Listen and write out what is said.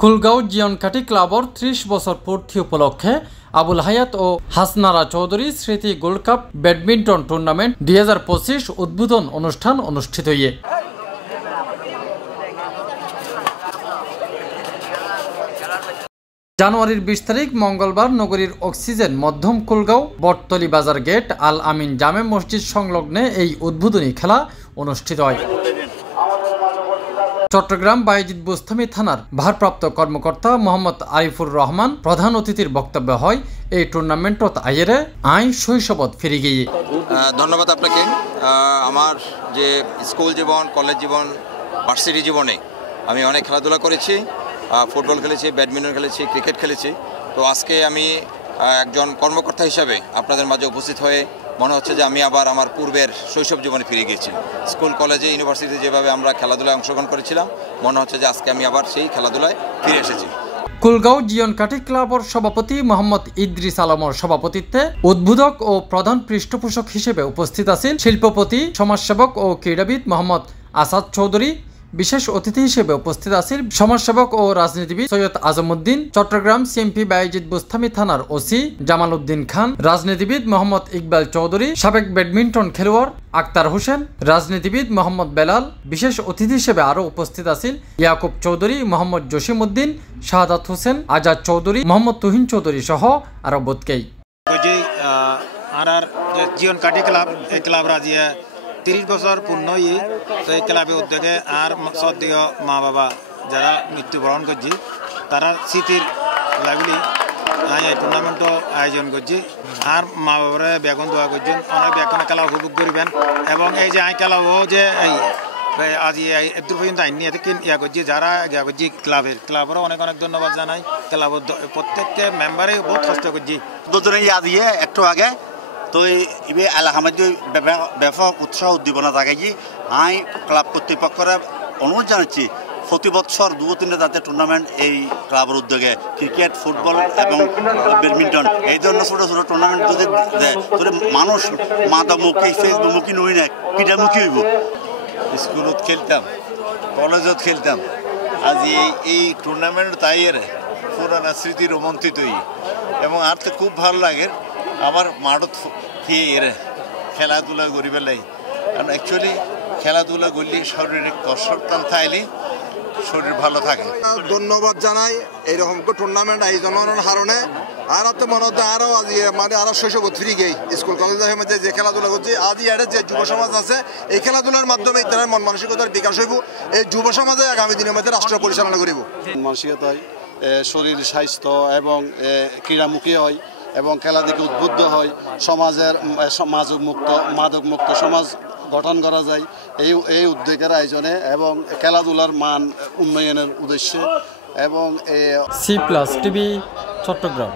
কুলগাঁও জীয়নকাঠি ক্লাবর 30 বছর পূর্তি উপলক্ষে আবুল হায়াত ও হাসনারা চৌধুরী স্মৃতি গোল্ড কাপ ব্যাডমিন্টন টুর্নামেন্ট 2025 উদ্বোধন অনুষ্ঠান অনুষ্ঠিত হয়ে জানুয়ারির 20 তারিখ মঙ্গলবার নগরীর অক্সিজেন মধ্যম কুলগাঁও বটতলী বাজার গেট আল আমিন জামে মসজিদ সংলগ্নে এই উদ্বোধনী খেলা অনুষ্ঠিত হয়। চট্টগ্রাম বায়েজিদ বুস্তামি থানার ভারপ্রাপ্ত কর্মকর্তা মোহাম্মদ আরিফুর রহমান প্রধান অতিথির বক্তব্য হয় এই টুর্নামেন্টত আইরে আই শৈশবত ফিরে গিয়ে। ধন্যবাদ আপনাকে। আমার যে স্কুল জীবন, কলেজ জীবন, ভার্সিটি জীবনে আমি অনেক খেলাধুলা করেছি, ফুটবল খেলেছি, ব্যাডমিন্টন খেলেছি, ক্রিকেট খেলেছি। তো আজকে আমি একজন কর্মকর্তা হিসাবে আপনাদের মাঝে উপস্থিত হয়ে মনে হচ্ছে যে আমি আবার আমার পূর্বের শৈশব জীবনে ফিরে গিয়েছি। স্কুল, কলেজে, ইউনিভার্সিটিতে যেভাবে আমরা খেলাধুলায় অংশগ্রহণ করেছিলাম, মনে হচ্ছে যে আজকে আমি আবার সেই খেলাধুলায় ফিরে এসেছি। কুলগাঁও জীয়নকাঠি ক্লাবর সভাপতি মোহাম্মদ ইদ্রিস আলমর সভাপতিত্বে উদ্বোধক ও প্রধান পৃষ্ঠপোষক হিসেবে উপস্থিত আছেন শিল্পপতি, সমাজসেবক ও ক্রীড়াবিদ মোহাম্মদ আসাদ চৌধুরী। বিশেষ অতিথি হিসেবে উপস্থিত আছেন সমাজসেবক ও রাজনীতিবিদ সৈয়দ আজমউদ্দিন, চট্টগ্রাম সিএমপি বায়েজিদ বুস্তামি থানার ওসি জামাল উদ্দিন খান, রাজনীতিবিদ মোহাম্মদ ইকবাল চৌধুরী, সাবেক ব্যাডমিন্টন খেলোয়াড় আক্তার হোসেন, রাজনীতিবিদ মোহাম্মদ বেলাল। বিশেষ অতিথি হিসেবে আরও উপস্থিত আছেন ইয়াকুব চৌধুরী, মোহাম্মদ জসিম উদ্দিন, শাহাদাত হোসেন, আজাদ চৌধুরী, মোহাম্মদ তুহিন চৌধুরী সহ আরও বোধকেই। জীয়নকাঠি ক্লাব এই ক্লাব রাজিয়া 30 বছর পূর্ণ হয়ে তো এই ক্লাবের উদ্যোগে আর সদ্য মা বাবা যারা মৃত্যুবরণ করছি তারা স্মৃতির লাগলি এই টুর্নামেন্টও আয়োজন করছি। আর মা বাবারা বেগুন দোয়া করছেন অনেক বেগুন খেলা উপভোগ করবেন এবং এই যে আই খেলাও যে এই আজ এদূর পর্যন্ত আইনি এতে ইয়া করছি যারা ইয়া করছি ক্লাবেরও অনেক অনেক ধন্যবাদ জানাই। ক্লাবের প্রত্যেককে মেম্বারে বহুত কষ্ট করছি। দুজনে ইয়া দিয়ে একটু আগে তো এবার এলাকার মধ্যে ব্যাপক উৎসাহ উদ্দীপনা থাকে। আমি ক্লাব কর্তৃপক্ষের অনুরোধ জানাচ্ছি প্রতি বছর 2-3 জাতীয় টুর্নামেন্ট এই ক্লাবের উদ্যোগে ক্রিকেট, ফুটবল এবং ব্যাডমিন্টন এই ধরনের ছোটো ছোটো টুর্নামেন্ট যদি দেয় তাহলে মানুষ মাদকমুখী, ফেসবুকমুখী নই না ক্রীড়ামুখী হইব। স্কুলত খেলতাম, কলেজত খেলতাম, আজ এই টুর্নামেন্ট তাইয়ের পুরানা স্মৃতি রোমন্থিত এবং আর তো খুব ভালো লাগে আমার মাঠত এর খেলাধুলা করি পেলাই। কারণ অ্যাকচুয়ালি খেলাধুলা করলে শারীরিক কসরত থাকলে শরীর ভালো থাকে। ধন্যবাদ জানাই এইরকম টুর্নামেন্ট আয়োজনের কারণে। আর তো মনে হচ্ছে আরও আজ মানে আরও শৈশব ফিরে গেই স্কুল কলেজের মধ্যে যে খেলাধুলা করছি আজ এর যে যুব সমাজ আছে এই খেলাধুলার মাধ্যমে তার মন মানসিকতার বিকাশ হইব। এই যুব সমাজে আগামী দিনের মধ্যে রাষ্ট্র পরিচালনা করিব। মানসিকতায় শরীর স্বাস্থ্য এবং ক্রীড়ামুখী হয় এবং খেলা থেকে উদ্বুদ্ধ হয়, সমাজের মাদক মুক্ত সমাজ গঠন করা যায় এই উদ্যোগের আয়োজনে এবং খেলাধুলার মান উন্নয়নের উদ্দেশ্যে এবং C+ টিভি চট্টগ্রাম।